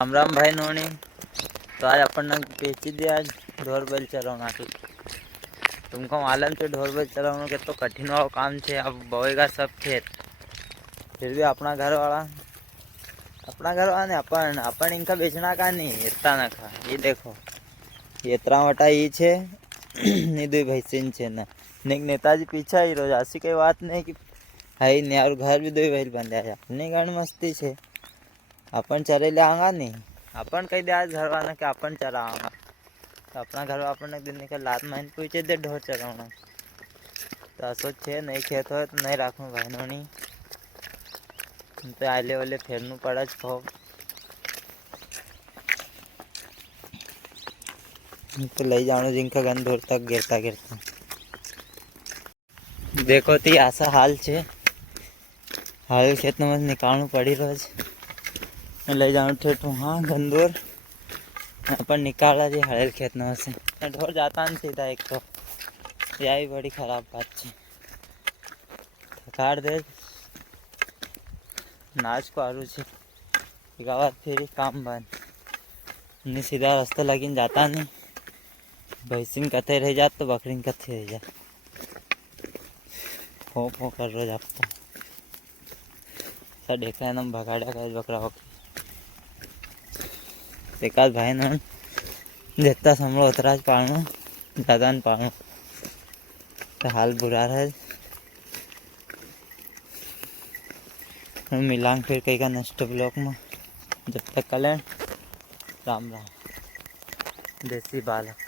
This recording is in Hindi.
राम राम भाई नोनी। तो आज अपन बेची दिया आज ढोर बैल चलाना। तुमको मालूम है ढोर बैल चलाना के तो कठिन वाला काम है। अब बोएगा सब खेत, फिर भी अपना घर वाला ने अपन अपन इनका बेचना का नहीं इतना ना खा। ये देखो ये इतना मोटा ये छे ये दो भैंसिन छे ना नेताजी पीछा ही रोज ऐसी कोई बात नहीं कि है नहीं। और घर भी दो भैल बन जाए अपनी घर मस्ती छे। अपन चले ले आऊँगा नहीं, अपन कही दे आज घर वाला के अपन चलाऊँगा तो अपना घर अपन दिन निकल लात महीने पूछे दे ढोर चलाऊँगा। तो असो छे नहीं खेत हो तो नहीं राखूँ भाई नोनी। तो आले वाले फेरनू पड़ा खूब। तो ले जाऊँ जिनका गंद दूर तक गिरता गिरता देखो ती ऐसा हाल छे। हाल खेत में निकालू पड़ी रोज ले जाऊँ ठेठ वहाँ गंदूर अपन निकाला जी हड़ेल खेत में से ढोर जाता नहीं सीधा। एक तो यही बड़ी खराब बात है। थकार दे नाच को आरू छे एक बार फिर काम बंद नहीं सीधा रास्ता लगिन जाता नहीं। भैंसिन कथे रह जात तो बकरीन कथे रह जात फो फो कर रोज आप तो सब देखा एकदम भगाड़ा कर बकरा बकरी एकाध भाई न जितना संभलो उतना ज पालू ज़्यादा न पालू तो हाल बुरा रहे। मिलांग फिर कहीं का नेक्स्ट ब्लॉक में जब तक कलें राम राम देसी बालक।